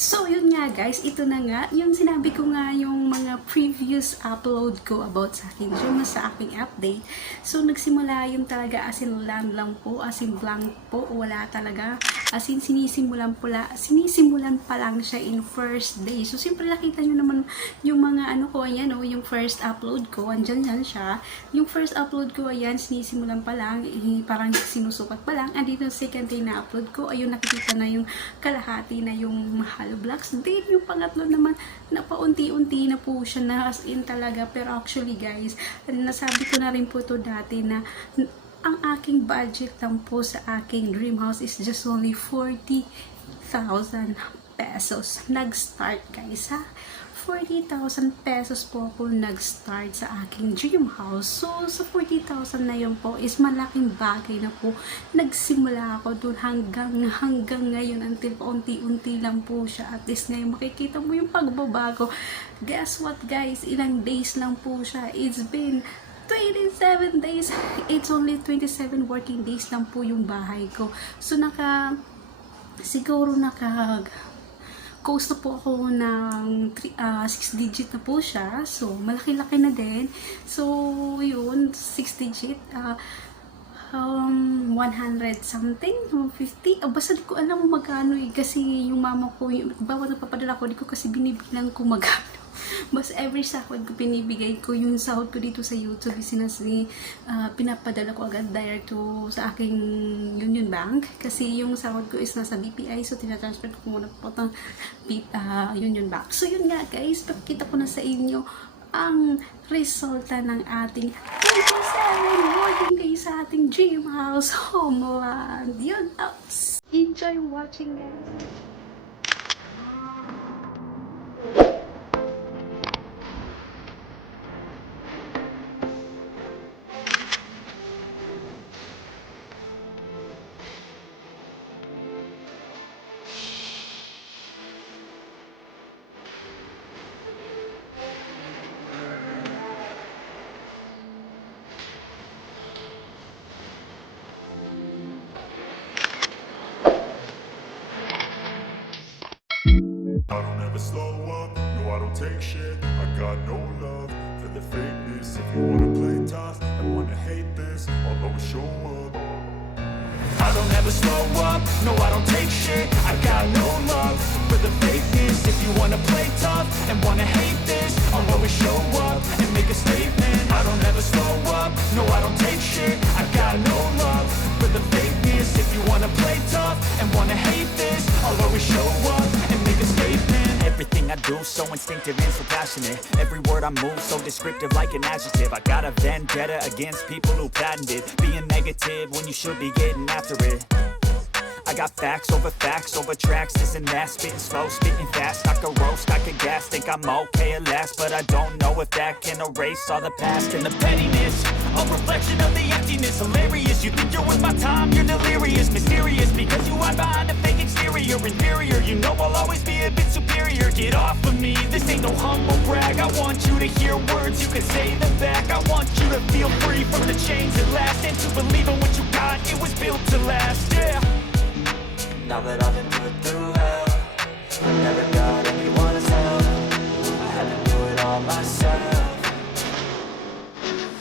So, yun nga guys, ito na nga, yung sinabi ko nga yung mga previous upload ko about sa akin, yung sa aking update. So, nagsimula yung talaga as in land lang po, as in blank po, wala talaga. As in, sinisimulan pa lang siya in first day. So, siyempre nakita nyo naman yung mga ano ko, ayan o, yung first upload ko, andyan yan siya. Yung first upload ko, ayan, sinisimulan pa lang, parang sinusukat pa lang. Andito yung second day na upload ko, ayun, nakikita na yung kalahati na yung mahal vlogs. Then yung pangatlo naman, napaunti-unti na po siya na as in talaga. Pero actually guys, nasabi ko na rin po to dati na ang aking budget lang po sa aking dream house is just only 40,000 pesos. Nag-start guys ha. 40,000 pesos po ako nag-start sa aking dream house. So, sa 40,000 na yun po is malaking bagay na po. Nagsimula ako dun hanggang ngayon until paunti-unti lang po siya. At least ngayon makikita mo yung pagbabago. Guess what guys? Ilang days lang po siya. It's been 27 days. It's only 27 working days lang po yung bahay ko. So, siguro coast na po ako ng 6 digit na po siya. So, malaki-laki na din. So, yun, 6 digit. 100 something, 150. Basta di ko alam magkano eh. Kasi yung mama ko, bawat napapadala ko, di ko kasi binibilang kung magkano. Basta every sahod ko binibigay ko, yung sahod ko dito sa YouTube, pinapadala ko agad direct to sa aking Union Bank. Kasi yung sahod ko is nasa BPI, so tinatransfer ko muna po ng Union Bank. So yun nga guys, pakikita ko na sa inyo ang resulta ng ating 27 working days sa ating dream house homeland. Yun, enjoy watching guys. I don't ever slow up, no I don't take shit. I got no love for the fakeness. If you wanna play tough and wanna hate this, I'll always show up. I don't ever slow up, no I don't take shit. I got no love for the fakeness. If you wanna play tough and wanna hate this, I'll always show up and make a statement. I don't ever slow up, no I don't take shit. I got no love for the fakeness. If you wanna play tough and wanna hate this, I'll always show up and make a statement. Everything I do so instinctive and so passionate. Every word I move so descriptive like an adjective. I got a vendetta against people who patented being negative when you should be getting after it. I got facts over tracks, this and that. Spitting slow, spitting fast. I could roast, I could gas. Think I'm okay at last, but I don't know if that can erase all the past. And the pettiness, a reflection of the emptiness. Hilarious, you think you're worth my time, you're delirious. Mysterious, because you hide behind a fake exterior. Inferior, you know I'll always be a bit superior. Get off of me, this ain't no humble brag. I want you to hear words, you can say them back. I want you to feel free from the chains at last, and to believe in what you got, it was built to last, yeah. Now that I've been put through hell, I never got anyone's help. I had to do it all myself.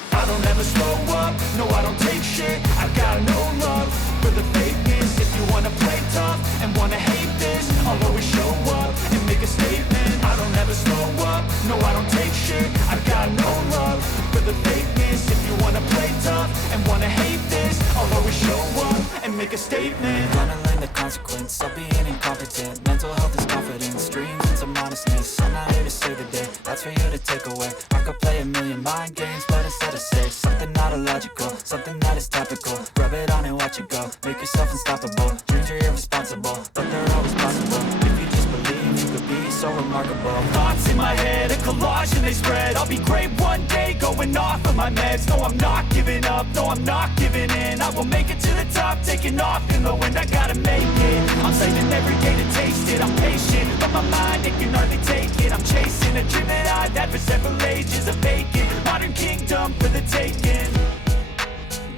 I don't ever slow up, no I don't take shit. I got no love for the fakeness. If you wanna play tough and wanna hate this, I'll always show up and make a statement. I don't ever slow up, no I don't take shit. I got no love for the fakeness. If you wanna play tough and wanna hate this, I'll always show up and make a statement. Gonna learn the consequence of being incompetent. Mental health is confidence, dreams and some honestness. I'm not here to save the day, that's for you to take away. I could play a million mind games, but instead I say something not illogical, something that is topical. Rub it on and watch it go, make yourself unstoppable. Dreams are irresponsible, but they're always possible. If you just believe, you could be so remarkable. Thoughts in my head, a collage and they spread. I'll be great one day, going off of my meds. No, I'm not giving up, no, I'm not giving in. I will make it to the top, taking off in the wind. I gotta make it, I'm saving every day to taste it. I'm patient, but my mind, it can hardly take it. I'm chasing a dream that I've had for several ages. A vacant, modern kingdom for the taking.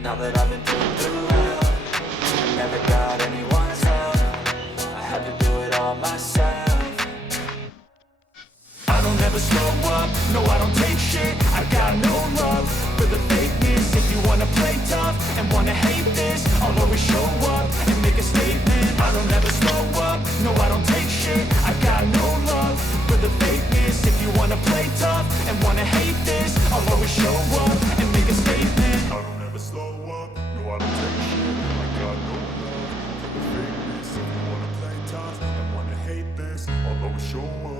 Now that I've been put through hell, I never got anyone's help. I had to do it all myself. never slow up, no I don't take shit. I got no love for the fakeness. If you wanna play tough and wanna hate this, I'll always show up and make a statement. I don't ever slow up, no I don't take shit. I got no love for the fakeness. If you wanna play tough and wanna hate this, I'll always show up and make a statement. I don't ever slow up, no I don't take shit. I got no love for the fakeness. If you wanna play tough and wanna hate this, I'll always show up.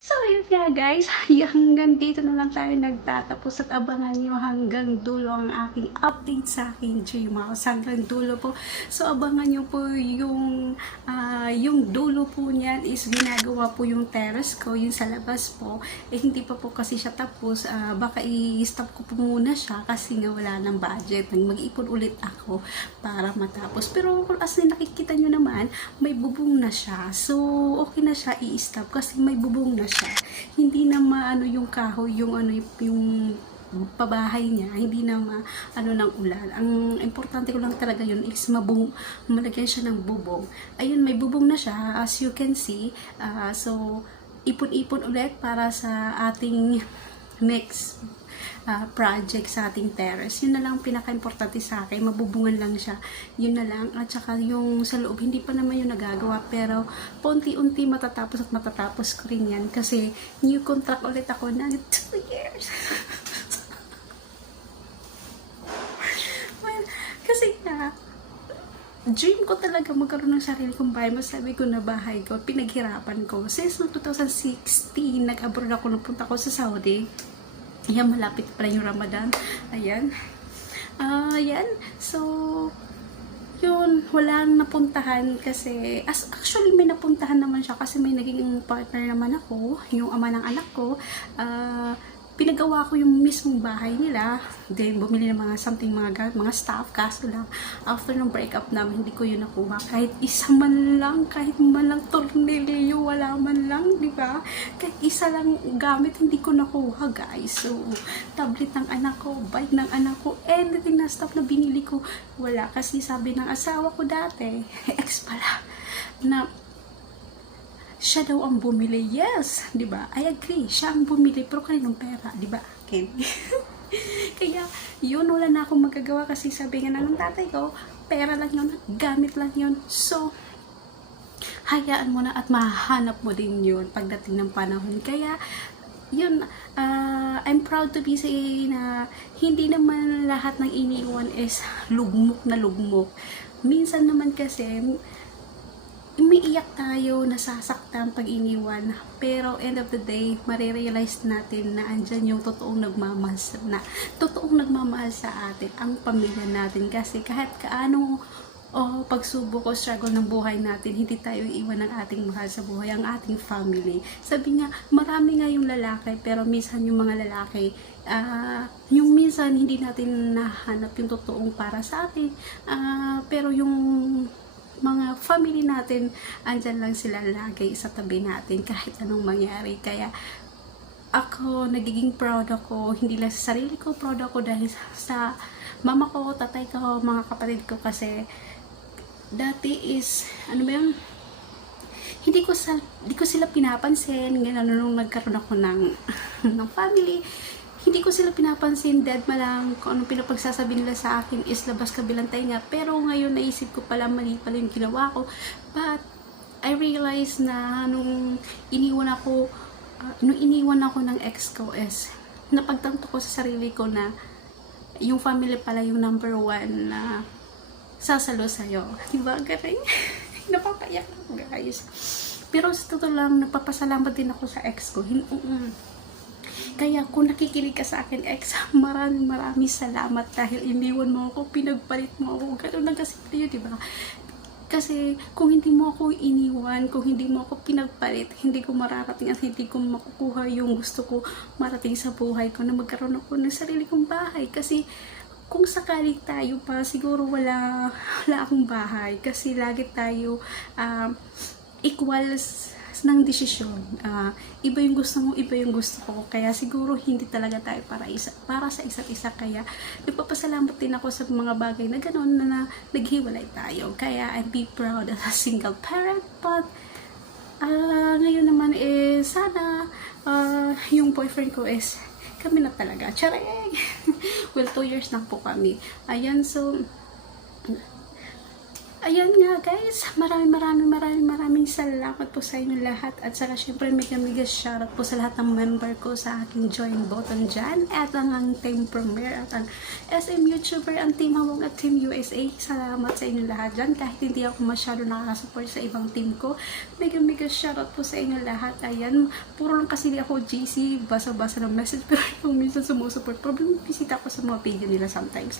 So, yun nga guys, hanggang dito na lang tayo nagtatapos at abangan nyo hanggang dulo ang aking update sa aking dream house. Hanggang dulo po. So, abangan nyo po yung dulo po niyan is ginagawa po yung terrace ko, yung sa labas po. Hindi pa po kasi siya tapos. Baka i-stop ko po muna siya kasi nga wala ng budget. Mag-ipon ulit ako para matapos. Pero as nakikita nyo naman, may bubong na siya. So, okay na siya i-stop kasi may bubong na siya. Hindi na maano yung kahoy, yung pabahay niya, hindi na maano ng ulan. Ang importante ko lang talaga yun is malagyan siya ng bubong. Ayun, may bubong na siya as you can see. So, ipon-ipon ulit para sa ating next project sa ating terrace. Yun na lang pinaka-importante sa akin. Mabubungan lang siya. Yun na lang. At saka yung sa loob, hindi pa naman yung nagagawa. Pero, paunti-unti matatapos at matatapos ko rin yan. Kasi, new contract ulit ako na 2 years. Well, kasi nga, dream ko talaga magkaroon ng sarili kong bahay. Masabi ko na bahay ko, pinaghirapan ko. Since 2016, nag-abroad ako, napunta ko sa Saudi. Ayan, malapit pa yung Ramadan. Ayan. Ayan. So, yun, walang napuntahan kasi, actually may napuntahan naman siya kasi may naging partner naman ako, yung ama ng anak ko. Pinagawa ko yung mismong bahay nila. Then, bumili ng mga something, mga staff. Kaso lang, after ng breakup namin, hindi ko yun nakuha. Kahit isa man lang, kahit man lang tornilyo, wala man lang, di ba? Kahit isa lang gamit, hindi ko nakuha, guys. So, tablet ng anak ko, bike ng anak ko, anything na stuff na binili ko, wala. Kasi sabi ng asawa ko dati, ex pala, na siya daw ang bumili. Yes, 'di ba? I agree. Siya ang bumili pero kaninong pera, 'di ba? Ken. Kaya, yun wala na akong magagawa kasi sabi nga ng tatay ko, pera lang 'yon, gamit lang 'yon. So, hayaan mo na at mahanap mo din 'yun pagdating ng panahon. Kaya, yun, I'm proud to be say na hindi naman lahat ng iniwan is lugmok na lugmok. Minsan naman kasi umiiyak tayo, nasasaktan pag iniwan. Pero end of the day, marirealize natin na andyan yung totoong nagmamahal sa atin, ang pamilya natin. Kasi kahit kaano pagsubok o struggle ng buhay natin, hindi tayo iiwan ng ating mahal sa buhay, ang ating family. Sabi nga, marami nga yung lalaki, pero minsan yung mga lalaki, yung minsan hindi natin nahanap yung totoong para sa atin. Pero yung mga family natin, andyan lang sila lagi sa tabi natin kahit anong mangyari. Kaya ako, nagiging proud ako, hindi lang sa sarili ko, proud ako dahil sa mama ko, tatay ko, mga kapatid ko. Kasi dati is, ano ba yun, hindi ko sila pinapansin. Ngayon nung nagkaroon ako ng ng family. Hindi ko sila pinapansin, dead ma lang kung anong pinapagsasabi nila sa akin is labas kabilang tainga. Pero ngayon naisip ko pala, mali pala yung ginawa ko. But I realized na nung iniwan ako ng ex ko is napagtanto ko sa sarili ko na yung family pala yung number one na sasalo sa'yo. Diba? Galing. Napapayak ako, guys. Pero sa totoo lang, nagpapasalamat din ako sa ex ko. Kaya kung nakikinig ka sa akin, ex, maraming salamat dahil iniwan mo ako, pinagpalit mo ako. Ganun lang kasi yun, diba? Kasi kung hindi mo ako iniwan, kung hindi mo ako pinagpalit, hindi ko mararating at hindi ko makukuha yung gusto ko marating sa buhay ko na magkaroon ako ng sarili kong bahay. Kasi kung sakali tayo pa, siguro wala akong bahay. Kasi lagi tayo equals ng desisyon. Iba yung gusto mo, iba yung gusto ko. Kaya siguro hindi talaga tayo para sa isa't isa. Kaya nagpapasalamat din ako sa mga bagay na gano'n na naghiwalay tayo. Kaya I be proud as a single parent. But ngayon naman sana yung boyfriend ko is kami na talaga. Chareng! Well, 2 years na po kami. Ayan, so ayan nga guys, maraming salamat po sa inyo lahat. At saka syempre mega shoutout po sa lahat ng member ko sa aking join button dyan. At ang Team Premier at ang SM YouTuber, ang Team Hawong at Team USA. Salamat sa inyo lahat dyan. Kahit hindi ako masyado nakakasupport sa ibang team ko, mega shoutout po sa inyo lahat. Ayan, puro lang kasi ako GC, basa-basa ng message. Pero yung minsan sumusupport, problem bisita ko sa mga video nila sometimes.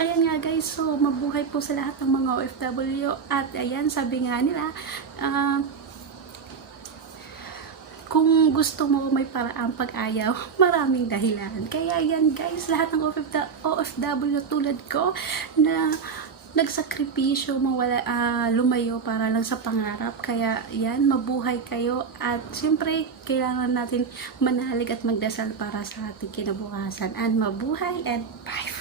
Ayan nga guys, so mabuhay po sa lahat ng mga OFW. At ayan, sabi nga nila, kung gusto mo may paraang pag-ayaw, maraming dahilan. Kaya yan guys, lahat ng OFW tulad ko na nagsakripisyo, lumayo para lang sa pangarap. Kaya yan, mabuhay kayo. At siyempre, kailangan natin manalig at magdasal para sa ating kinabukasan. And mabuhay and bye!